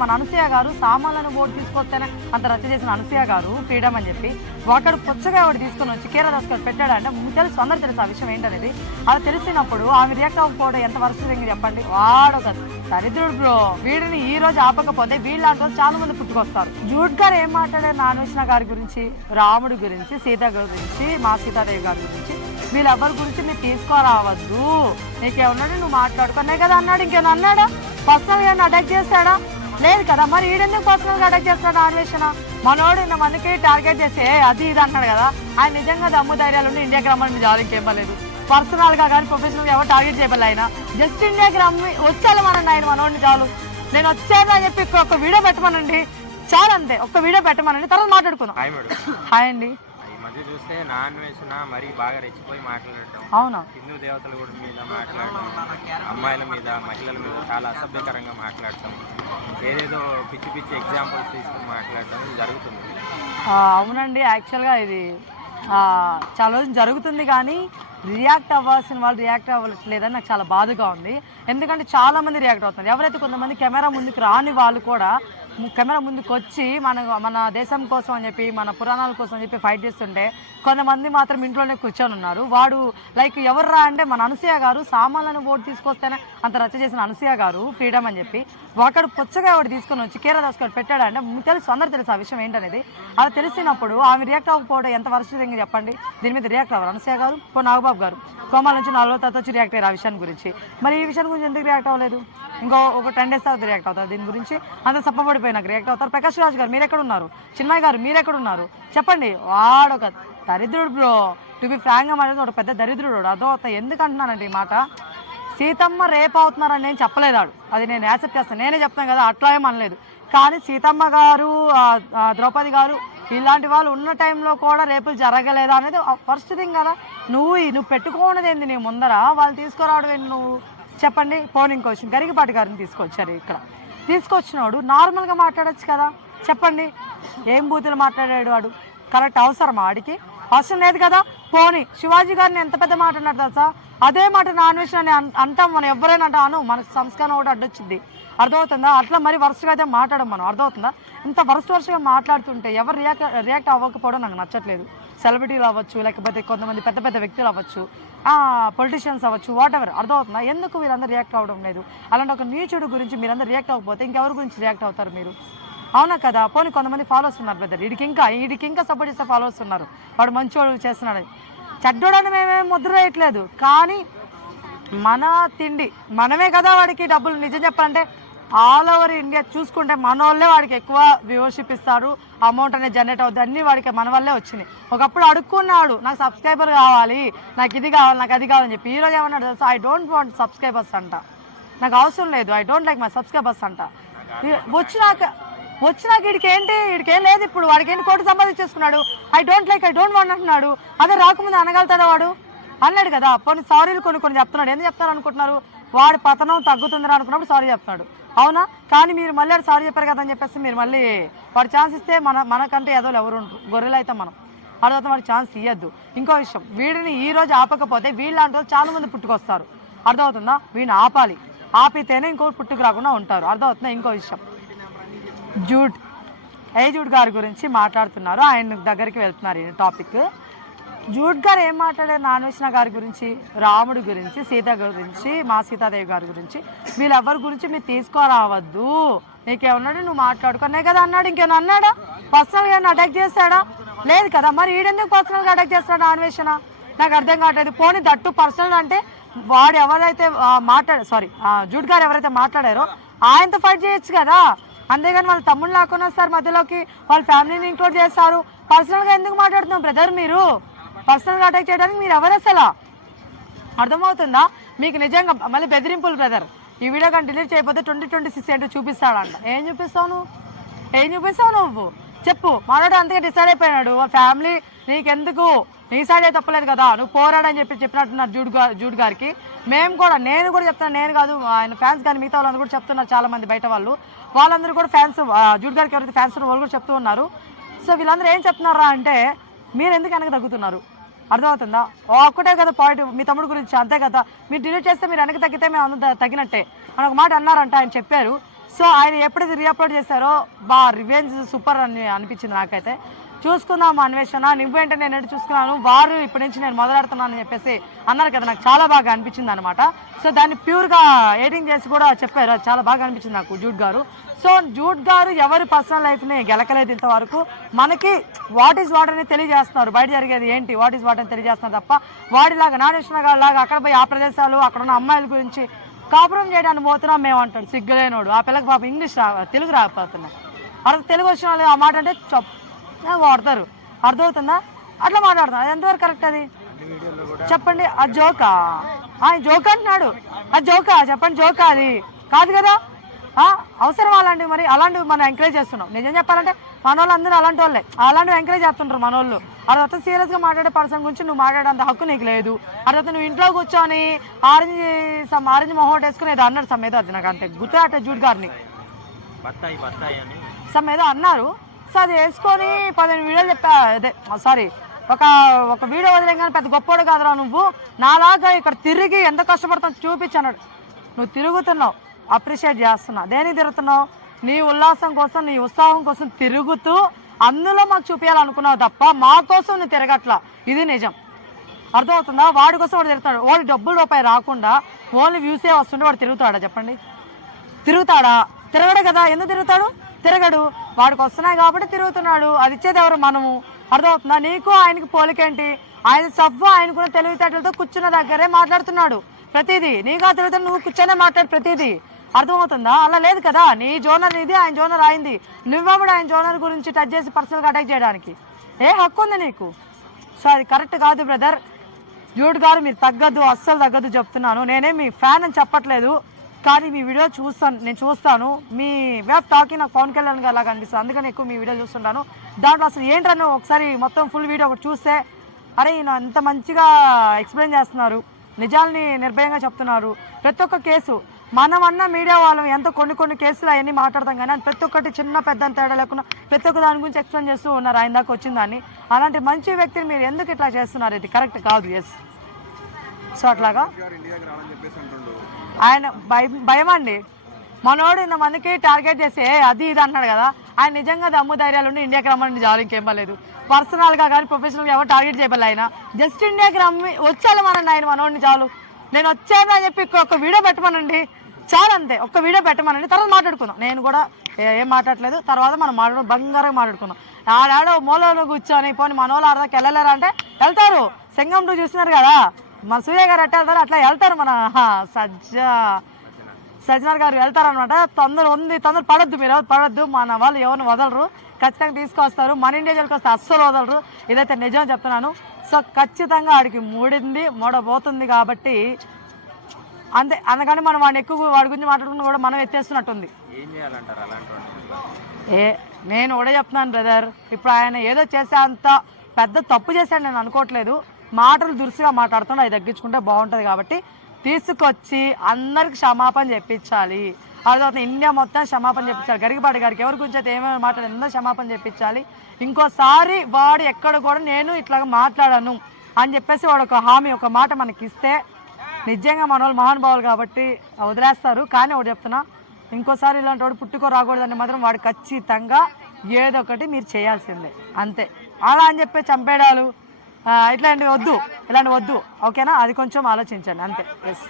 మన అనసూయ గారు సామాన్లను ఓటు తీసుకొస్తేనే అంత రచ్చ చేసిన అనసూయ గారు ఫ్రీడమ్ అని చెప్పి ఒకడు పుచ్చగా ఒకటి తీసుకొని వచ్చి కీరదాస్ గారు పెట్టాడంటే తెలుసు, అందరూ తెలుసు ఆ విషయం ఏంటనేది. అది తెలిసినప్పుడు ఆమె రియాక్ట్ అవ్వకపోవడం ఎంత వరుసగా చెప్పండి. వాడు ఒక దరిద్రుడు బ్రో. వీడిని ఈ రోజు ఆపకపోతే వీళ్ళంటి వాళ్ళు చాలా మంది పుట్టుకొస్తారు. జూడ్ గారు ఏం మాట్లాడారు నాగేశ్వర గారి గురించి, రాముడి గురించి, సీత గురించి, మా సీతాదేవి గారి గురించి, వీళ్ళెవరి గురించి మీరు తీసుకురావద్దు, నీకేమన్నాడు నువ్వు మాట్లాడుకున్నాయి కదా అన్నాడు. ఇంకేమన్నా అన్నాడా? పర్సనల్గా అటాక్ చేశాడా? లేదు కదా. మరి ఈడెందుకు పర్సనల్గా అటాక్ చేస్తాడు అన్వేషణ? మనోడు ఇంతమందికి టార్గెట్ చేసి అది ఇది అంటాడు కదా. ఆయన నిజంగా దమ్ము ధైర్యాలు ఉండి ఇండియాకి రమ్మని జాలి ఇంకేమలేదు. పర్సనల్గా కానీ ప్రొఫెషనల్గా ఎవరు టార్గెట్ చేయబోలే. ఆయన జస్ట్ ఇండియాకి రమ్మి వచ్చేయాలమనండి ఆయన మనోడిని చాలు. నేను వచ్చాను అని చెప్పి ఒక వీడియో పెట్టమనండి చాలు, అంతే. ఒక్క వీడియో పెట్టమనండి, తర్వాత మాట్లాడుకుందాం. హాయ్ అండి. చూస్తే నాన్ వేసిన మరీ బాగా రెచ్చిపోయి మాట్లాడటం, అవునా, హిందూ దేవతల కూడా మీద మాట్లాడటం, అమ్మాయిల మీద మహిళల మీద చాలా అసభ్యకరంగా మాట్లాడటం, ఏదేదో పిచ్చి పిచ్చి ఎగ్జాంపుల్స్ తీసుకుని మాట్లాడటం ఇది జరుగుతుంది. అవునండి, యాక్చువల్గా ఇది చాలా రోజులు జరుగుతుంది. కానీ రియాక్ట్ అవ్వాల్సిన వాళ్ళు రియాక్ట్ అవ్వట్లేదని నాకు చాలా బాధగా ఉంది. ఎందుకంటే చాలామంది రియాక్ట్ అవుతున్నారు. ఎవరైతే కొంతమంది కెమెరా ముందుకు రాని వాళ్ళు కూడా కెమెరా ముందుకు వచ్చి మన దేశం కోసం అని చెప్పి, మన పురాణాల కోసం అని చెప్పి ఫైట్ చేస్తుంటే కొంతమంది మాత్రం ఇంట్లోనే కూర్చొని ఉన్నారు. వాడు లైక్ ఎవర్రా అంటే మన అనసూయ గారు సామాన్లను ఓటు తీసుకొస్తేనే అంత రచ్చ చేసిన అనసూయ గారు ఫ్రీడమ్ అని చెప్పి ఒకడు పుచ్చగా ఒకటి తీసుకొని వచ్చి కీరదాస్ గారు పెట్టాడంటే తెలుసు, అందరూ తెలుసు ఆ విషయం ఏంటనేది. అది తెలిసినప్పుడు ఆమె రియాక్ట్ అవ్వకపోవడం ఎంత వరుసగా చెప్పండి. దీని మీద రియాక్ట్ అవ్వరు అనసూయ గారు, నాగబాబు గారు కోమాల నుంచి 4 తరగతి వచ్చి రియాక్ట్ అయ్యారు ఆ విషయాన్ని గురించి. మరి ఈ విషయం గురించి ఎందుకు రియాక్ట్ అవ్వలేదు? ఒక 10 days తర్వాత రియాక్ట్ అవుతారు. దీని గురించి అంత సప్పబడిపోయినాక రియాక్ట్ అవుతారు. ప్రకాష్ రాజ్ గారు మీరు ఎక్కడున్నారు? చిన్మయ్య గారు మీరు ఎక్కడున్నారు? చెప్పండి. వాడొక దరిద్రుడు బ్రో. టు బి ఫ్రాంక్గా మాట్లాడితే ఒక పెద్ద దరిద్రుడు. అర్థమవుతాయి. ఎందుకు అంటున్నానంటే ఈ మాట, సీతమ్మ రేపు అవుతున్నారని నేను చెప్పలేదాడు, అది నేను యాక్సెప్ట్ చేస్తాను. నేనే చెప్తాను కదా, అట్లా ఏం అనలేదు. కానీ సీతమ్మ గారు, ద్రౌపది గారు ఇలాంటి వాళ్ళు ఉన్న టైంలో కూడా రేపులు జరగలేదా అనేది ఫస్ట్ థింగ్ కదా. నువ్వు పెట్టుకోవడం ఏంది నీ ముందర, వాళ్ళు తీసుకురావడం ఏంటి నువ్వు చెప్పండి. పోలింగ్ క్వశ్చన్ గరికపాటి గారిని తీసుకొచ్చారు. ఇక్కడ తీసుకొచ్చినోడు నార్మల్గా మాట్లాడచ్చు కదా. చెప్పండి, ఏం బూతులు మాట్లాడాడు వాడు? కరెక్ట్ అవసరమా వాడికి? అవసరం లేదు కదా. పోనీ శివాజీ గారిని ఎంత పెద్ద మాట అన్నాడు తెలుసా? అదే మాట నాన్ వెజ్ అని అంటాం మనం, ఎవరైనా అంటాను, మనకు సంస్కారం ఒకటి అడ్డొచ్చింది. అర్థమవుతుందా? అట్లా మరి వరుసగా అయితే మాట్లాడడం మనం. అర్థమవుతుందా? ఇంత వరుసగా మాట్లాడుతుంటే ఎవరు రియాక్ట్ అవ్వకపోవడం నాకు నచ్చట్లేదు. సెలబ్రిటీలు అవ్వచ్చు, లేకపోతే కొంతమంది పెద్ద పెద్ద వ్యక్తులు అవ్వచ్చు, పొలిటీషియన్స్ అవ్వచ్చు, వాట్ ఎవర్. అర్థమవుతుందా? ఎందుకు వీళ్ళందరూ రియాక్ట్ అవ్వడం లేదు? అలాంటి ఒక నీచుడు గురించి మీరందరూ రియాక్ట్ అవ్వకపోతే ఇంకెవరి గురించి రియాక్ట్ అవుతారు మీరు? అవునా కదా. పోనీ కొంతమంది ఫాలోవర్స్ ఉన్నారు బ్రదర్, వీడికి ఇంకా సపోర్ట్ చేస్తే ఫాలోవర్స్ ఉన్నారు, వాడు మంచివాడు చేస్తున్నాడు. చెడ్డోడని మేమేం ముద్ర వేయట్లేదు. కానీ మన తిండి మనమే కదా వాడికి డబ్బులు. నిజం చెప్పాలంటే ఆల్ ఓవర్ ఇండియా చూసుకుంటే మన వాళ్ళే వాడికి ఎక్కువ వ్యూవర్షిప్ ఇస్తారు, అమౌంట్ అనేది జనరేట్ అవుతుంది, అన్నీ వాడికి మన వల్లే వచ్చినాయి. ఒకప్పుడు అడుక్కున్నాడు, నాకు సబ్స్క్రైబర్ కావాలి, నాకు ఇది కావాలి, నాకు అది కావాలని చెప్పి. ఈరోజు ఏమన్నాడు తెలుసా? ఐ డోంట్ వాంట్ సబ్స్క్రైబర్స్ అంట, నాకు అవసరం లేదు, I don't like my subscribers అంట. వచ్చినాక వీడికేం లేదు. ఇప్పుడు వాడికి ఏంటి, కోటి సంపాదించేసుకున్నాడు. ఐ డోంట్ వాంట్ అంటున్నాడు. అదే రాకముందు అనగలుగుతాడా వాడు? అన్నాడు కదా. కొన్ని సారీలు కొన్ని చెప్తున్నాడు. ఎందుకు చెప్తారు అనుకుంటున్నారు? వాడి పతనం తగ్గుతుందని అనుకున్నప్పుడు సారీ చెప్తున్నాడు. అవునా? కానీ మీరు మళ్ళీ సారీ చెప్పారు కదా అని చెప్పేసి మీరు మళ్ళీ వాడు ఛాన్స్ ఇస్తే మనకంటే ఏదో ఎవరు ఉంటారు, గొర్రెలు అయితే మనం. అర్థం, వాడికి ఛాన్స్ ఇవ్వద్దు. ఇంకో విషయం, వీడిని ఈ రోజు ఆపకపోతే వీళ్ళంటే చాలా మంది పుట్టుకొస్తారు. అర్థమవుతుందా? వీడిని ఆపితేనే ఇంకోటి పుట్టుకు రాకుండా ఉంటారు. అర్థమవుతుందా? ఇంకో విషయం, జూడ్ గారి గురించి మాట్లాడుతున్నారు. ఆయన దగ్గరికి వెళ్తున్నారు ఈ టాపిక్. జూడ్ గారు ఏం మాట్లాడారు నాగేశ్వర గారి గురించి, రాముడి గురించి, సీత గురించి, మా సీతాదేవి గారి గురించి, వీళ్ళెవరి గురించి మీరు తీసుకురావద్దు, నీకేమన్నాడు నువ్వు మాట్లాడుకున్నాయి కదా అన్నాడు. ఇంకేమన్నా అన్నాడా? పర్సనల్గా అటాక్ చేశాడా? లేదు కదా. మరి ఈడెందుకు పర్సనల్గా అటాక్ చేస్తాడు నాగేశ్వర? నాకు అర్థం కావట్లేదు. పోనీ దట్టు పర్సనల్ అంటే వాడు ఎవరైతే జూడ్ గారు ఎవరైతే మాట్లాడారో ఆయనతో ఫైట్ చేయొచ్చు కదా. అంతేగాని వాళ్ళ తమ్ముళ్ళు లాక్కొని వస్తారు మధ్యలోకి, వాళ్ళ ఫ్యామిలీని ఇంక్లూడ్ చేస్తారు. పర్సనల్గా ఎందుకు మాట్లాడుతున్నాం బ్రదర్? మీరు పర్సనల్గా అటాక్ చేయడానికి మీరు ఎవరు అసలు? అర్థమవుతుందా మీకు? నిజంగా మళ్ళీ బెదిరింపులు బ్రదర్. ఈ వీడియో కానీ డిలీట్ చేయకపోతే 2026 ఏంటో చూపిస్తాడంట. ఏం చూపిస్తావు నువ్వు? చెప్పు. మనోడు అంతగా డిసైడ్ అయిపోయినాడు. వాళ్ళ ఫ్యామిలీ నీకెందుకు, నీ సైడ్ అయితే తప్పలేదు కదా, నువ్వు పోరాడని చెప్పినట్టున్నారు జూడ్ గారికి. నేను కూడా చెప్తాను, నేను కాదు ఆయన ఫ్యాన్స్ కానీ మిగతా వాళ్ళందరూ కూడా చెప్తున్నారు. చాలామంది బయట వాళ్ళందరూ కూడా ఫ్యాన్స్, జూడ్ గారికి ఎవరైతే ఫ్యాన్స్ వాళ్ళు కూడా చెప్తూ ఉన్నారు. సో వీళ్ళందరూ ఏం చెప్తున్నారా అంటే, మీరు ఎందుకు వెనక తగ్గుతున్నారు? అర్థమవుతుందా? ఒక్కటే కదా పాయింట్ మీ తమ్ముడు గురించి, అంతే కదా. మీరు డిలీట్ చేస్తే మీరు వెనక తగ్గితే మేము అందరూ తగ్గినట్టే అని ఒక మాట అన్నారంట. ఆయన చెప్పారు. సో ఆయన ఎప్పుడైతే రీఅప్లోడ్ చేశారో రివెంజ్ సూపర్ అని అనిపించింది నాకైతే. చూసుకుందాం అన్వేషణ, నువ్వేంటే నేను ఎటు చూసుకున్నాను, వారు ఇప్పటి నుంచి నేను మొదలెడుతున్నాను అని చెప్పేసి అన్నారు కదా, నాకు చాలా బాగా అనిపించింది అనమాట. సో దాన్ని ప్యూర్గా ఎడిటింగ్ చేసి కూడా చెప్పారు, అది చాలా బాగా అనిపించింది నాకు జూడ్ గారు. సో జూడ్ గారు ఎవరి పర్సనల్ లైఫ్ని గెలకలేదు ఇంతవరకు, మనకి వాట్ ఈజ్ వాట్ అని తెలియజేస్తున్నారు, బయట జరిగేది ఏంటి వాట్ ఈజ్ వాట్ అని తెలియజేస్తున్నారు తప్ప వాడిలాగా నాగేశ్వర గారు లాగా అక్కడ పోయి ఆ ప్రదేశాలు అక్కడ ఉన్న అమ్మాయిల గురించి కాపురం చేయడానికి పోతున్నాం మేము అంటాడు సిగ్గులేనోడు. ఆ పిల్లకి పాప ఇంగ్లీష్ తెలుగు రాకపోతున్నాయి, అర్థం తెలుగు వచ్చిన వాళ్ళు ఆ మాట అంటే వాడతారు, అర్థమవుతుందా, అట్లా మాట్లాడుతున్నారు. అది ఎంతవరకు కరెక్ట్ అది చెప్పండి. అది జోకా, ఆయన జోక్ అంటున్నాడు, అది జోకా చెప్పండి, జోకా అది కాదు కదా, అవసరం అలాంటివి. మరి అలాంటివి మనం ఎంకరేజ్ చేస్తున్నాం. నిజం చెప్పాలంటే మన వాళ్ళు అందరూ అలాంటి వాళ్ళే, అలాంటివి ఎంకరేజ్ చేస్తుంటారు మన వాళ్ళు. అర్థం సీరియస్గా మాట్లాడే పర్సన్ గురించి నువ్వు మాట్లాడేంత హక్కు నీకు లేదు. అర్థం నువ్వు ఇంట్లో కూర్చొని ఆరెంజ్ మొహోట్ వేసుకుని ఏదో అన్నాడు సమ్ ఏదో, అది నాకు అంతే గుర్తు అట్ట జూడ్ గారిని సమ్ ఏదో అన్నారు. సో అది వేసుకొని 15 వీడియోలు చెప్పా, అదే సారీ ఒక వీడియో వదిలేం కానీ పెద్ద గొప్పోడు కాదురా నువ్వు, నాలాగా ఇక్కడ తిరిగి ఎంత కష్టపడతావు చూపించన్నాడు. నువ్వు తిరుగుతున్నావు, అప్రిషియేట్ చేస్తున్నా. దేనికి తిరుగుతున్నావు, నీ ఉల్లాసం కోసం నీ ఉత్సాహం కోసం తిరుగుతూ అందులో మాకు చూపించాలనుకున్నావు తప్ప మా కోసం నువ్వు తిరగట్లా, ఇది నిజం. అర్థమవుతుందా, వాడి కోసం వాడు తిరుగుతాడు, వాడు డబ్బులు రూపాయి రాకుండా ఓన్లీ వ్యూసే వస్తుంటే వాడు తిరుగుతాడా చెప్పండి, తిరుగుతాడా, తిరగడు కదా, ఎందుకు తిరుగుతాడు, తిరగడు, వాడికి వస్తున్నాయి కాబట్టి తిరుగుతున్నాడు, అది ఇచ్చేది ఎవరు మనము. అర్థమవుతుందా, నీకు ఆయనకి పోలికేంటి, ఆయన సవ్వ ఆయనకున్న తెలివితేటలతో కూర్చున్న దగ్గరే మాట్లాడుతున్నాడు ప్రతిదీ, నీకు ఆ తెలివితేటలు నువ్వు కూర్చొనే మాట్లాడు ప్రతిదీ, అర్థమవుతుందా, అలా లేదు కదా, నీ జోనర్ ఇది ఆయన జోనర్ అయింది, నువ్వెప్పుడు ఆయన జోనర్ గురించి టచ్ చేసి పర్సనల్గా అటాక్ చేయడానికి ఏ హక్కు ఉంది నీకు. సో అది కరెక్ట్ కాదు బ్రదర్. జూడ్ గారు మీరు తగ్గద్దు, అస్సలు తగ్గద్దు చెప్తున్నాను. నేనే మీ ఫ్యాన్ అని చెప్పట్లేదు, కానీ మీ వీడియో నేను చూస్తాను. మీ వే ఆఫ్ టాకింగ్ నాకు పవన్ కళ్యాణ్ గారు లాగా అనిపిస్తుంది, అందుకని ఎక్కువ మీ వీడియో చూస్తుంటాను. దాంట్లో అసలు ఏంటన్నా ఒకసారి మొత్తం ఫుల్ వీడియో ఒకటి చూస్తే, అరే ఈయన అంత మంచిగా ఎక్స్ప్లెయిన్ చేస్తున్నారు, నిజాల్ని నిర్భయంగా చెప్తున్నారు. ప్రతి ఒక్క కేసు మనం అన్న మీడియా వాళ్ళం ఎంత కొన్ని కేసులు అవన్నీ మాట్లాడతాం కానీ అది ప్రతి ఒక్కటి చిన్న పెద్ద తేడా లేకుండా ప్రతి ఒక్క దాని గురించి ఎక్స్ప్లెయిన్ చేస్తూ ఉన్నారు ఆయన దాకా వచ్చిందని. అలాంటి మంచి వ్యక్తిని మీరు ఎందుకు ఇట్లా చేస్తున్నారు, ఇది కరెక్ట్ కాదు. ఎస్, సో అట్లాగా ఆయన భయం అండి, మనోడు ఇంతమందికి టార్గెట్ చేసి అది ఇది అంటున్నాడు కదా, ఆయన నిజంగా దమ్ము ధైర్యాలు ఉండి ఇండియాకి రమ్మని చాలు, ఇంకేం పర్లేదు. పర్సనల్గా కానీ ప్రొఫెషనల్గా ఎవరు టార్గెట్ చేయబోలే, ఆయన జస్ట్ ఇండియాకి రమ్మి వచ్చాలి మనండి ఆయన మనోడిని చాలు. నేను వచ్చాను అని చెప్పి ఒక వీడియో పెట్టమనండి చాలు, అంతే, ఒక్క వీడియో పెట్టమనండి, తర్వాత మాట్లాడుకుందాం. నేను కూడా ఏం మాట్లాడలేదు, తర్వాత మనం బంగారంగా మాట్లాడుకుందాం. ఆడాడో మూలలో కూర్చొని పోనీ మన వాళ్ళు ఆడదాకా వెళ్ళలేరా అంటే వెళ్తారు. సింగం 2 చూస్తున్నారు కదా, మన సూర్య గారు ఎట్లా వెళ్తారు అట్లా వెళ్తారు, మన సజ్జనార్ గారు వెళ్తారనమాట. తొందర పడద్దు, మీరు ఎవరు పడద్దు, మన వాళ్ళు ఎవరిని వదలరు, ఖచ్చితంగా తీసుకొస్తారు. మన ఇండియా జైలుకి వస్తే అస్సలు వదలరు, ఇదైతే నిజం చెప్తున్నాను. సో ఖచ్చితంగా ఆడికి మూడబోతుంది కాబట్టి అంతే, అందుకని మనం వాడిని ఎక్కువ వాడి గురించి మాట్లాడుకున్నా కూడా మనం ఎత్తేస్తున్నట్టుంది. నేను కూడా చెప్తున్నాను బ్రదర్, ఇప్పుడు ఆయన ఏదో చేసే అంత పెద్ద తప్పు చేశాడు నేను అనుకోవట్లేదు, మాటలు దురుసుగా మాట్లాడుతుండే, అది తగ్గించుకుంటే బాగుంటుంది. కాబట్టి తీసుకొచ్చి అందరికి క్షమాపణ చెప్పించాలి, అదవుతుంది ఇండియా మొత్తం క్షమాపణ చెప్పించాలి. గరికపాటి గారికి ఎవరి గురించి అయితే ఏమేమి మాట్లాడి అందరూ క్షమాపణ చెప్పించాలి. ఇంకోసారి వాడు ఎక్కడ కూడా నేను ఇట్లాగా మాట్లాడాను అని చెప్పేసి వాడు ఒక హామీ, ఒక మాట మనకి ఇస్తే నిజంగా మన వాళ్ళు మహానుభావులు కాబట్టి వదిలేస్తారు. కానీ ఒకటి చెప్తున్నా, ఇంకోసారి ఇలాంటి వాడు పుట్టుకో రాకూడదని మాత్రం వాడు ఖచ్చితంగా ఏదో ఒకటి మీరు చేయాల్సిందే, అంతే. అలా అని చెప్పి చంపేయడాలు ఇట్లాంటివి వద్దు, ఓకేనా, అది కొంచెం ఆలోచించండి అంతే. ఎస్.